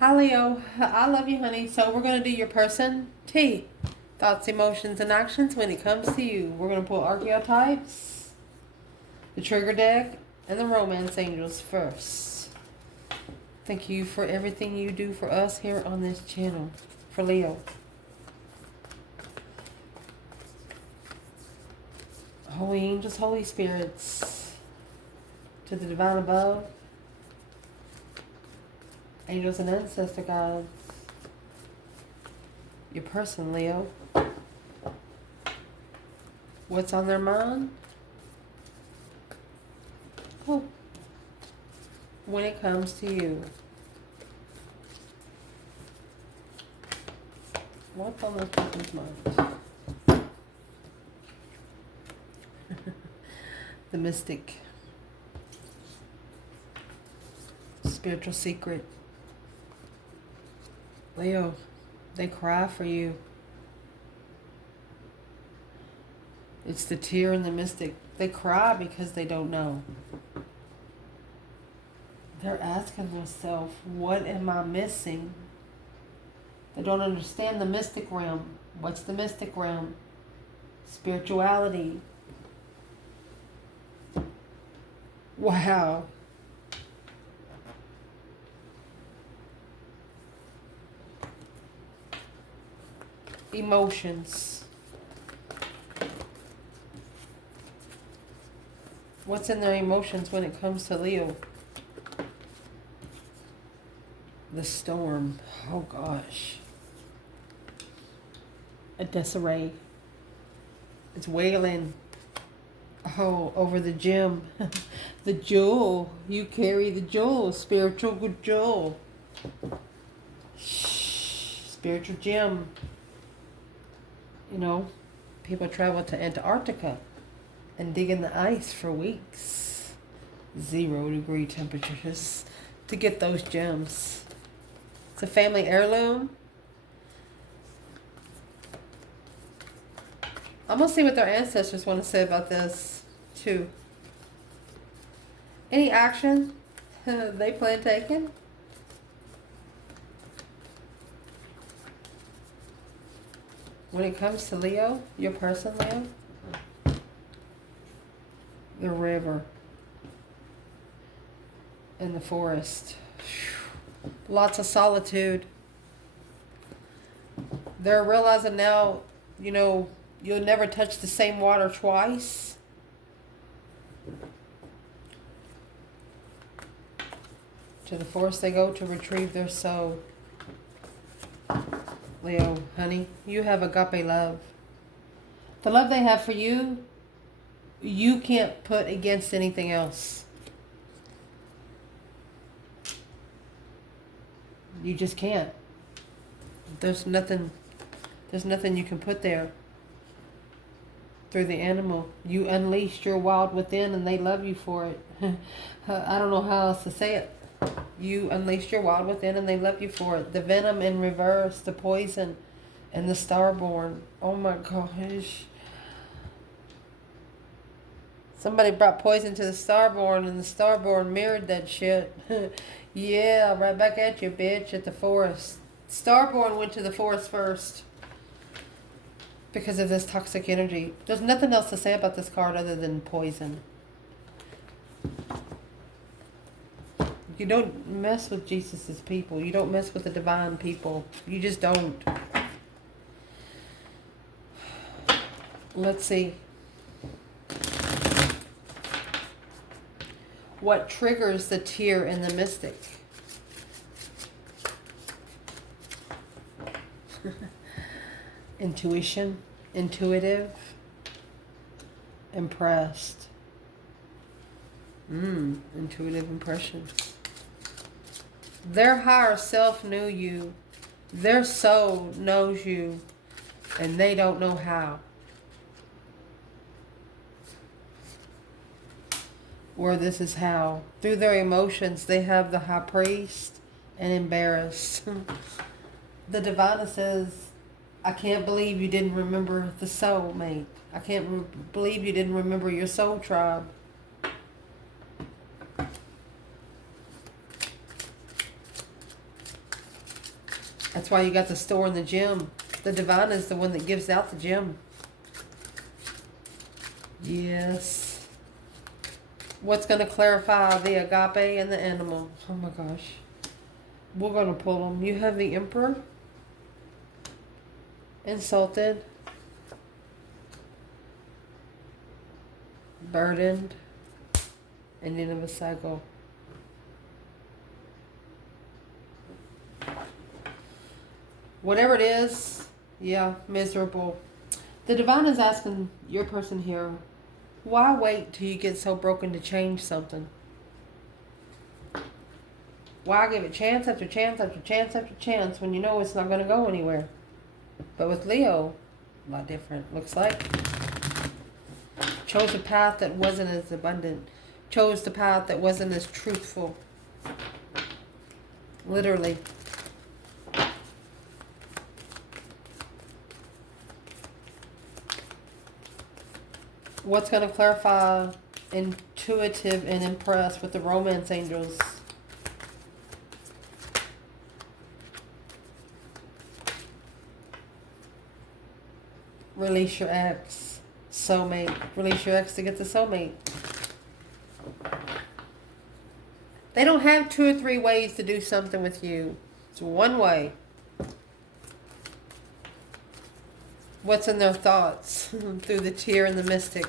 Hi Leo, I love you, honey. So we're gonna do your person T, thoughts, emotions, and actions when it comes to you. We're gonna pull archetypes, the trigger deck, and the romance angels first. Thank you for everything you do for us here on this channel. For Leo, holy angels, holy spirits, to the divine above, angels and ancestor guides. Your person, Leo. What's on their mind? Oh. When it comes to you. What's on this person's mind? The mystic. Spiritual secret. Leo, they cry for you. It's the tear and the mystic. They cry because they don't know. They're asking themselves, what am I missing? They don't understand the mystic realm. What's the mystic realm? Spirituality. Wow. Emotions. What's in their emotions when it comes to Leo? The storm. Oh gosh. A disarray. It's wailing. Oh, over the gem. The jewel. You carry the jewel. Spiritual good jewel. Spiritual gem. You know, people travel to Antarctica and dig in the ice for weeks. 0-degree temperatures to get those gems. It's a family heirloom. I'm going to see what their ancestors want to say about this, too. Any action they plan taking? When it comes to Leo, your person, Leo? The river. And the forest. Lots of solitude. They're realizing now, you know, you'll never touch the same water twice. To the forest they go to retrieve their soul. Leo, honey, you have agape love. The love they have for you, you can't put against anything else. You just can't. There's nothing you can put there. Through the animal, you unleashed your wild within and they love you for it. I don't know how else to say it. You unleashed your wild within and they love you for it. The venom in reverse, the poison, and the starborn. Oh my gosh. Somebody brought poison to the starborn and the starborn mirrored that shit. Yeah, right back at you, bitch, at the forest. Starborn went to the forest first. Because of this toxic energy. There's nothing else to say about this card other than poison. You don't mess with Jesus's people. You don't mess with the divine people. You just don't. Let's see. What triggers the tear in the mystic? Intuition, intuitive, impressed. Intuitive impression. Their higher self knew you. Their soul knows you. And they don't know how. Or this is how. Through their emotions, they have the high priest and embarrassed. The divine says, I can't believe you didn't remember the soulmate. I can't believe you didn't remember your soul tribe. That's why you got the store and the gym. The divine is the one that gives out the gym. Yes. What's going to clarify the agape and the animal? Oh my gosh. We're going to pull them. You have the Emperor. Insulted. Burdened. And end of a cycle. Whatever it is, yeah, miserable. The divine is asking your person here, why wait till you get so broken to change something? Why give it chance after chance after chance after chance when you know it's not going to go anywhere? But with Leo, a lot different, looks like. Chose a path that wasn't as abundant. Chose the path that wasn't as truthful. Literally. What's going to clarify intuitive and impress with the romance angels? Release your ex. Soulmate. Release your ex to get the soulmate. They don't have 2 or 3 ways to do something with you. It's one way. What's in their thoughts through the tear and the mystic?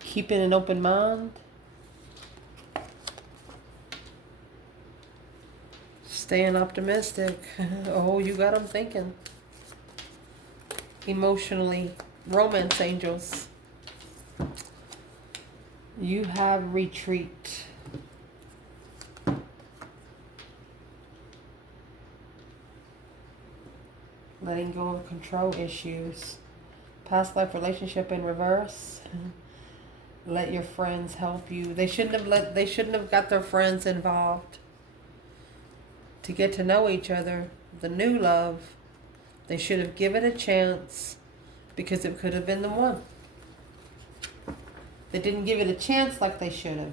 Keeping an open mind. Staying optimistic. Oh, you got them thinking. Emotionally. Romance angels. You have retreat. Letting go of control issues. Past life relationship in reverse. Let your friends help you. They shouldn't have got their friends involved. To get to know each other. The new love. They should have given it a chance. Because it could have been the one. They didn't give it a chance like they should have.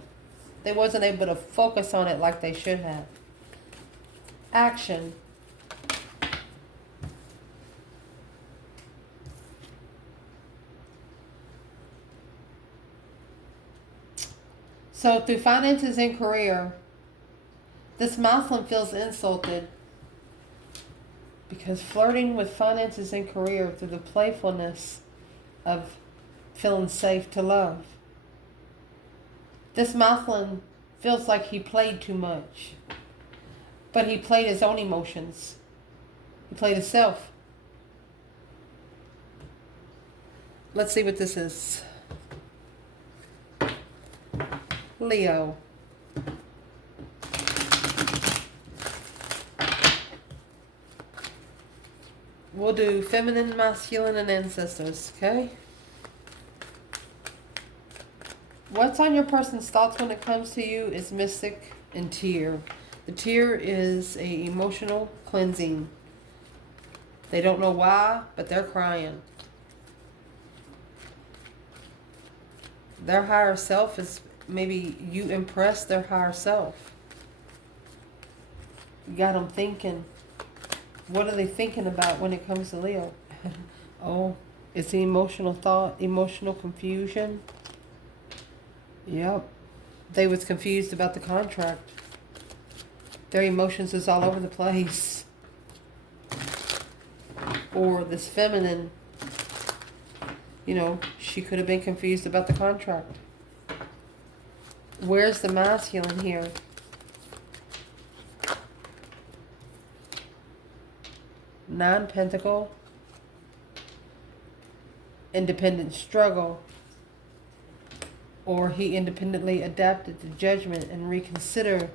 They wasn't able to focus on it like they should have. Action. So through finances and career, this Muslim feels insulted because flirting with finances and career through the playfulness of feeling safe to love. This Muslim feels like he played too much, but he played his own emotions. He played himself. Let's see what this is. Leo. We'll do feminine, masculine, and ancestors, okay? What's on your person's thoughts when it comes to you is mystic and tear. The tear is a emotional cleansing. They don't know why, but they're crying. Their higher self is, maybe you impress their higher self. You got them thinking. What are they thinking about when it comes to Leo? Oh, it's the emotional thought, emotional confusion. Yep. They was confused about the contract. Their emotions is all over the place. Or this feminine, you know, she could have been confused about the contract. Where's the masculine here? Nine Pentacle. Independent struggle. Or he independently adapted to judgment and reconsider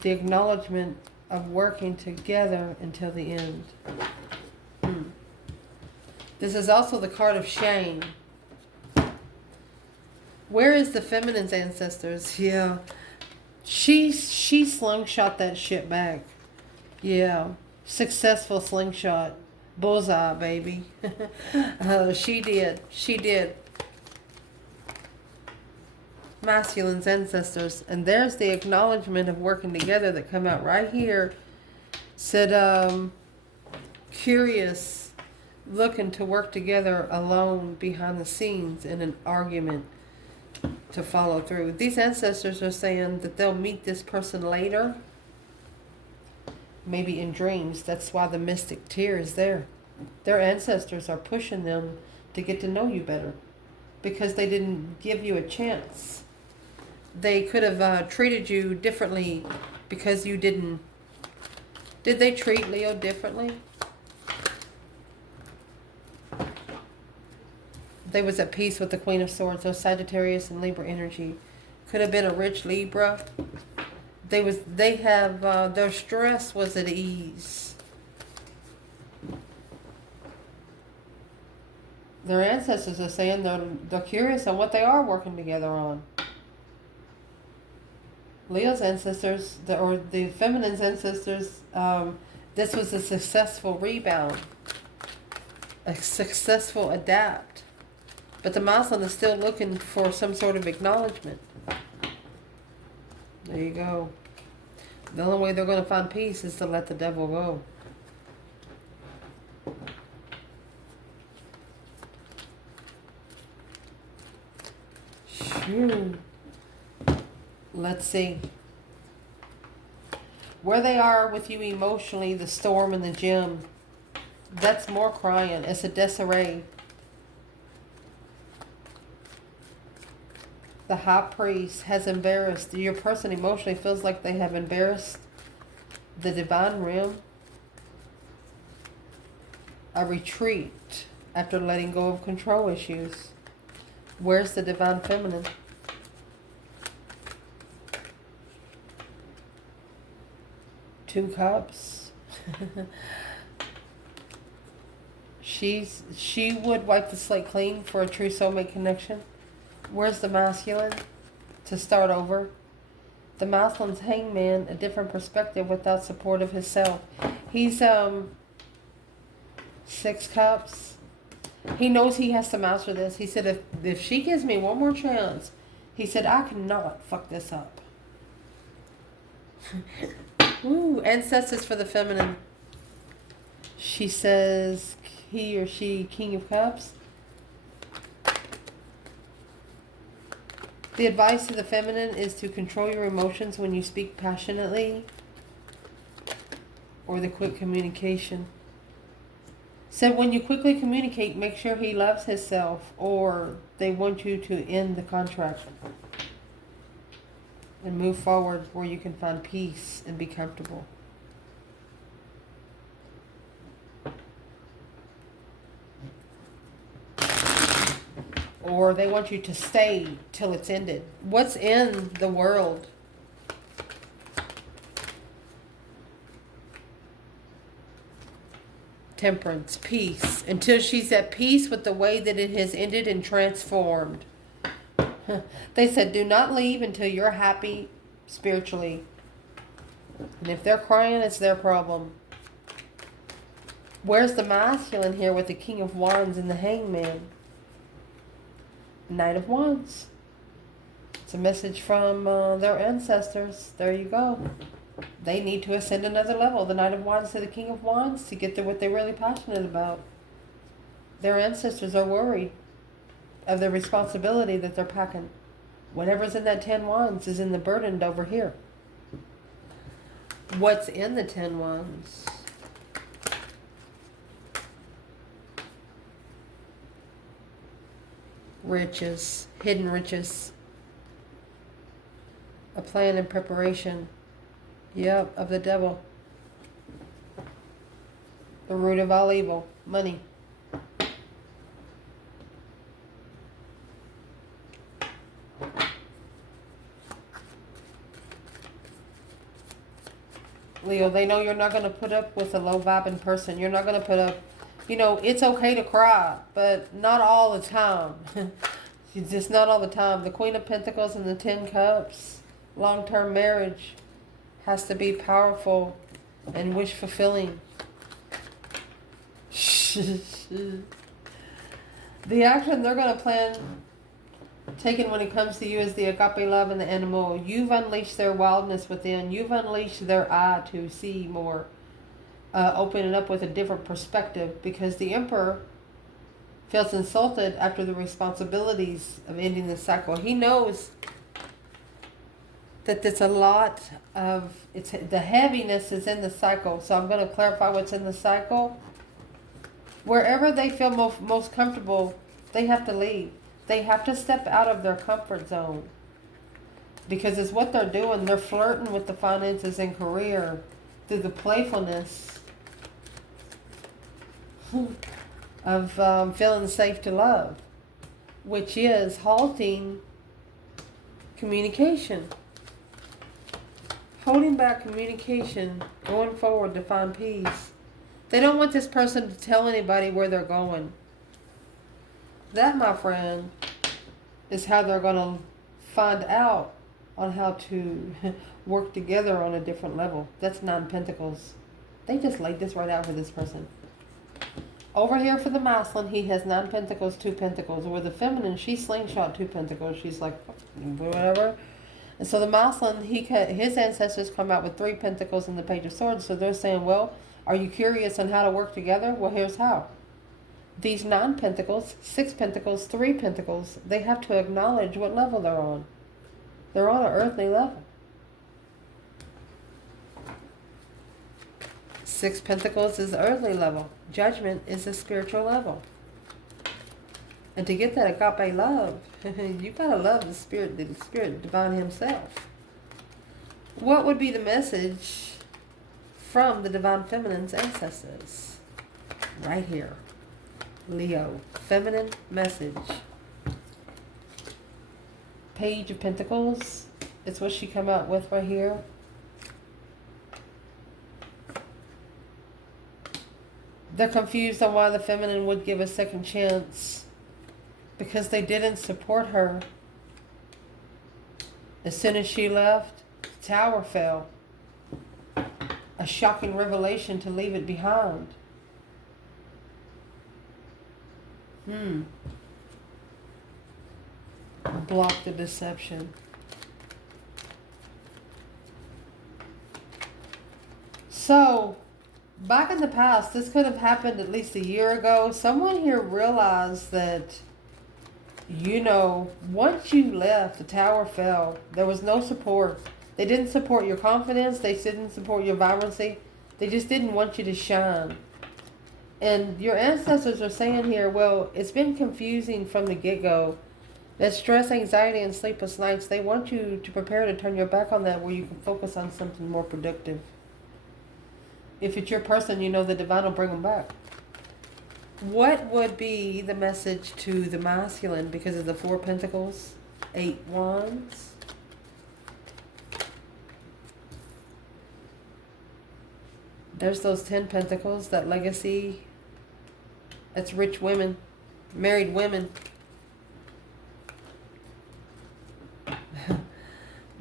the acknowledgement of working together until the end. This is also the card of shame. Where is the feminine's ancestors? Yeah. She slingshot that shit back. Yeah. Successful slingshot. Bullseye, baby. She did. She did. masculine's ancestors. And there's the acknowledgement of working together that come out right here. Said, curious, looking to work together alone behind the scenes in an argument to follow through. These ancestors are saying that they'll meet this person later, maybe in dreams. That's why the mystic tear is there. Their ancestors are pushing them to get to know you better because they didn't give you a chance. They could have treated you differently because you didn't. Did they treat Leo differently? They was at peace with the Queen of Swords, so Sagittarius and Libra energy. Could have been a rich Libra. They have their stress was at ease. Their ancestors are saying they're curious on what they are working together on. Leo's ancestors, or the feminine's ancestors, this was a successful rebound, a successful adapt. But the masculine is still looking for some sort of acknowledgement. There you go. The only way they're going to find peace is to let the devil go. Shoo. Let's see. Where they are with you emotionally, the storm and the gym, that's more crying. It's a disarray. The high priest has embarrassed. Your person emotionally feels like they have embarrassed the divine realm. A retreat after letting go of control issues. Where's the divine feminine? Two cups. She would wipe the slate clean for a true soulmate connection. Where's the masculine? To start over. The masculine's hangman, a different perspective without support of himself. He's 6 cups. He knows he has to master this. He said, if she gives me one more chance, he said, I cannot fuck this up. Ooh, ancestors for the feminine. She says, he or she, King of Cups. The advice to the feminine is to control your emotions when you speak passionately, or the quick communication. Said when you quickly communicate, make sure he loves himself, or they want you to end the contract and move forward where you can find peace and be comfortable. Or they want you to stay till it's ended. What's in the world? Temperance, peace. Until she's at peace with the way that it has ended and transformed. They said, do not leave until you're happy spiritually. And if they're crying, it's their problem. Where's the masculine here with the King of Wands and the Hangman? Knight of Wands. It's a message from their ancestors. There you go. They need to ascend another level. The Knight of Wands to the King of Wands to get to what they're really passionate about. Their ancestors are worried of the responsibility that they're packing. Whatever's in that 10 Wands is in the burden over here. What's in the 10 Wands? Riches, hidden riches. A plan and preparation. Yep, of the devil. The root of all evil, money. Leo, they know you're not going to put up with a low vibing person. You're not going to put up, you know, it's okay to cry, but not all the time. It's just not all the time. The Queen of Pentacles and the 10 Cups, long-term marriage has to be powerful and wish-fulfilling. The action they're going to plan taken when it comes to you as the agape love and the animal. You've unleashed their wildness within. You've unleashed their eye to see more. Open it up with a different perspective, because the Emperor feels insulted after the responsibilities of ending the cycle. He knows that it's a lot of, the heaviness is in the cycle. So I'm going to clarify what's in the cycle. Wherever they feel most comfortable, they have to leave. They have to step out of their comfort zone, because it's what they're doing. They're flirting with the finances and career through the playfulness of feeling safe to love, which is halting communication, holding back communication, going forward to find peace. They don't want this person to tell anybody where they're going. That, my friend, is how they're going to find out on how to work together on a different level. That's 9 Pentacles. They just laid this right out for this person. Over here for the masculine, he has 9 Pentacles, 2 Pentacles. Or with the feminine, she slingshot 2 Pentacles. She's like, whatever. And so the masculine, his ancestors come out with 3 Pentacles and the Page of Swords. So they're saying, well, are you curious on how to work together? Well, here's how. These 9 Pentacles, 6 Pentacles, 3 Pentacles, they have to acknowledge what level they're on. They're on an earthly level. 6 Pentacles is earthly level. Judgment is a spiritual level. And to get that agape love, you gotta love the Spirit divine himself. What would be the message from the divine feminine's ancestors? Right here. Leo. Feminine message. Page of Pentacles. It's what she come out with right here. They're confused on why the feminine would give a second chance, because they didn't support her. As soon as she left, the tower fell. A shocking revelation to leave it behind. Block the deception. So, back in the past, this could have happened at least a year ago. Someone here realized that, once you left, the tower fell. There was no support. They didn't support your confidence. They didn't support your vibrancy. They just didn't want you to shine. And your ancestors are saying here, well, it's been confusing from the get-go. That stress, anxiety, and sleepless nights, they want you to prepare to turn your back on that, where you can focus on something more productive. If it's your person, the divine will bring them back. What would be the message to the masculine because of the 4 Pentacles, 8 Wands? There's those 10 Pentacles, that legacy. That's rich women, married women.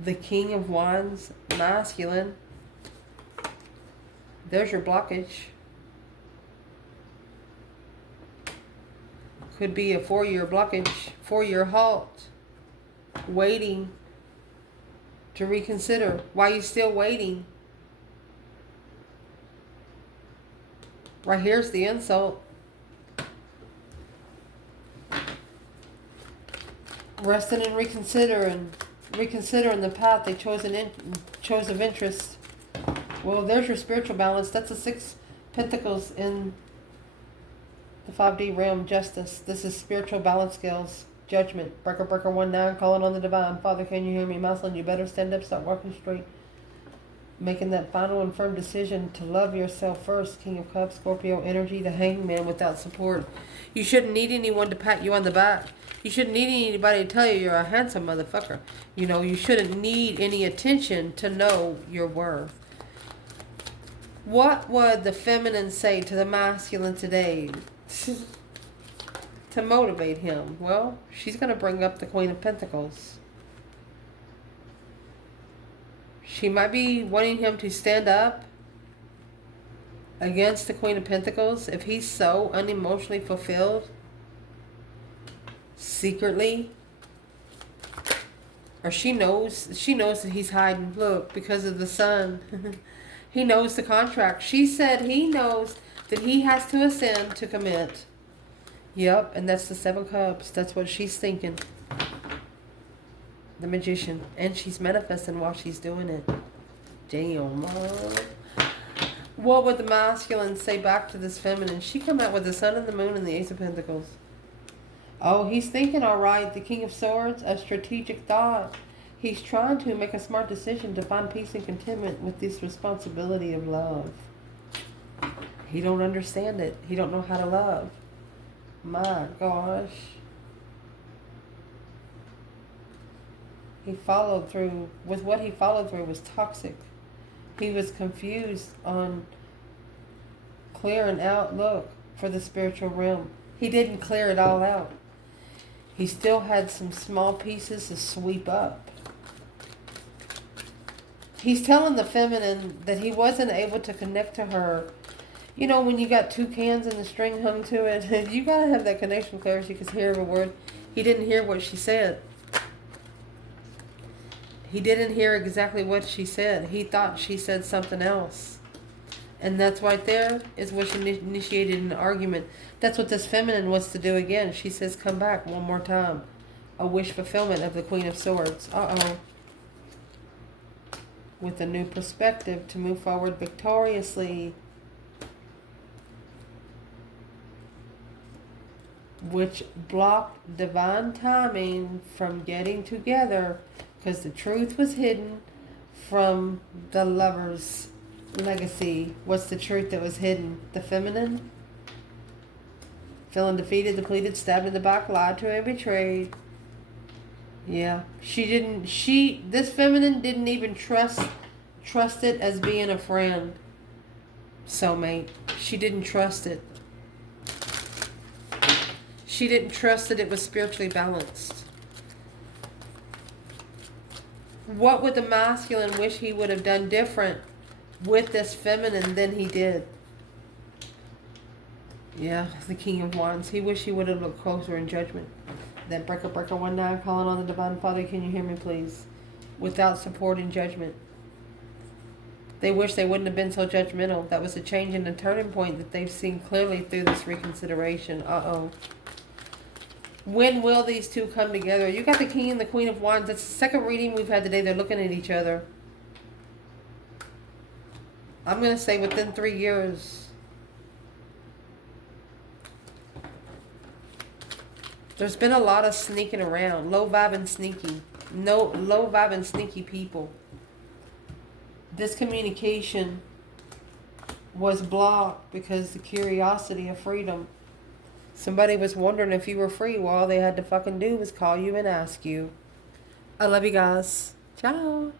The King of Wands, masculine. There's your blockage. Could be a 4-year blockage, 4-year halt. Waiting to reconsider. Why are you still waiting? Right here's the insult. Resting and reconsidering the path they chose of interest. Well, there's your spiritual balance. That's the 6 Pentacles in the 5D realm. Justice. This is spiritual balance skills. Judgment. Breaker 19, calling on the divine. Father, can you hear me? Maslin, you better stand up, start walking straight. Making that final and firm decision to love yourself first. King of Cups, Scorpio energy, the Hangman without support. You shouldn't need anyone to pat you on the back. You shouldn't need anybody to tell you you're a handsome motherfucker. You shouldn't need any attention to know your worth. What would the feminine say to the masculine today to motivate him? Well, she's going to bring up the Queen of Pentacles. She might be wanting him to stand up against the Queen of Pentacles if he's so unemotionally fulfilled secretly Or she knows that he's hiding. Look, because of the sun. He knows the contract. She said he knows that he has to ascend to commit. Yep, and that's the 7 cups. That's what she's thinking. The magician. And she's manifesting while she's doing it. Damn. What would the masculine say back to this feminine? She come out with the sun and the moon and the Ace of Pentacles. Oh, he's thinking, all right. The King of Swords, a strategic thought. He's trying to make a smart decision to find peace and contentment with this responsibility of love. He don't understand it. He don't know how to love. My gosh. He followed through. With what he followed through was toxic. He was confused on clearing out, look, for the spiritual realm. He didn't clear it all out. He still had some small pieces to sweep up. He's telling the feminine that he wasn't able to connect to her. You know, when you got 2 cans and the string hung to it, you got to have that connection clear so you can hear every word. He didn't hear what she said. He didn't hear exactly what she said. He thought she said something else. And that's right there is what she initiated an argument. That's what this feminine wants to do again. She says, come back one more time. A wish fulfillment of the Queen of Swords. Uh-oh. With a new perspective to move forward victoriously. Which blocked divine timing from getting together. Because the truth was hidden from the lover's legacy. What's the truth that was hidden? The feminine? Feeling defeated, depleted, stabbed in the back, lied to and betrayed. Yeah. This feminine didn't even trust it as being a friend. Soulmate. She didn't trust it. She didn't trust that it was spiritually balanced. What would the masculine wish he would have done different with this feminine than he did? Yeah, the King of Wands. He wished he would have looked closer in judgment. That breaker 19 calling on the Divine Father, can you hear me please? Without support and judgment. They wish they wouldn't have been so judgmental. That was a change and a turning point that they've seen clearly through this reconsideration. Uh-oh. When will these two come together? You got the King and the Queen of Wands. That's the second reading we've had today. They're looking at each other. I'm going to say within 3 years. There's been a lot of sneaking around. Low vibe and sneaky. Low vibe and sneaky people. This communication was blocked because the curiosity of freedom. Somebody was wondering if you were free. Well, all they had to fucking do was call you and ask you. I love you guys. Ciao.